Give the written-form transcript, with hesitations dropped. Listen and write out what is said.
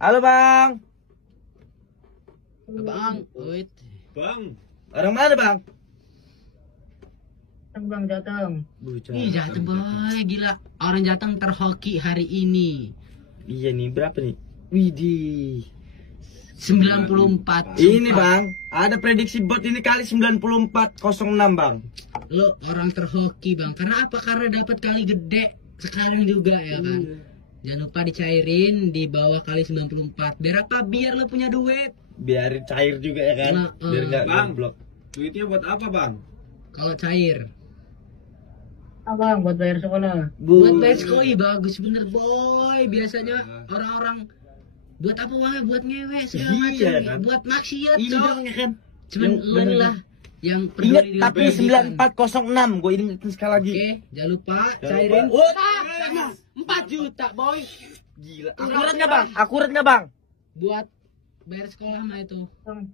Halo Bang. Bang, wait. Bang. Orang mana Bang? Bang Jateng. Ih, Jateng boy, gila. Orang Jateng terhoki hari ini. Iya nih, berapa nih? Widih. 94. Ini Bang, ada prediksi bot ini kali 9406 Bang. Lo orang terhoki Bang. Karena apa? Karena dapat kali gede sekarang juga ya kan. Jangan lupa dicairin di bawah kali 94. Biar apa? Biar lo punya duit. Biar cair juga ya kan. Nah, Biar nggak Bang. blok. Duitnya buat apa, Bang? Kalau cair. Bang, buat bayar sekolah. Buat Betskoi bagus bener boy. Biasanya orang-orang buat apa uangnya? Buat ngewe segala Iya, macam. kan? Buat maksiat Ini Cok. dong ya kan. Cuman lo nih lah yang Ingat peduli dengan tapi pendidikan. 9406 gue ingetin sekali lagi. Oke, jangan lupa Jangan cairin. lupa. Wah, 4 juta boy. Gila. Akurat nggak Bang? Akurat nggak Bang? Buat bayar sekolah mah itu. Bang,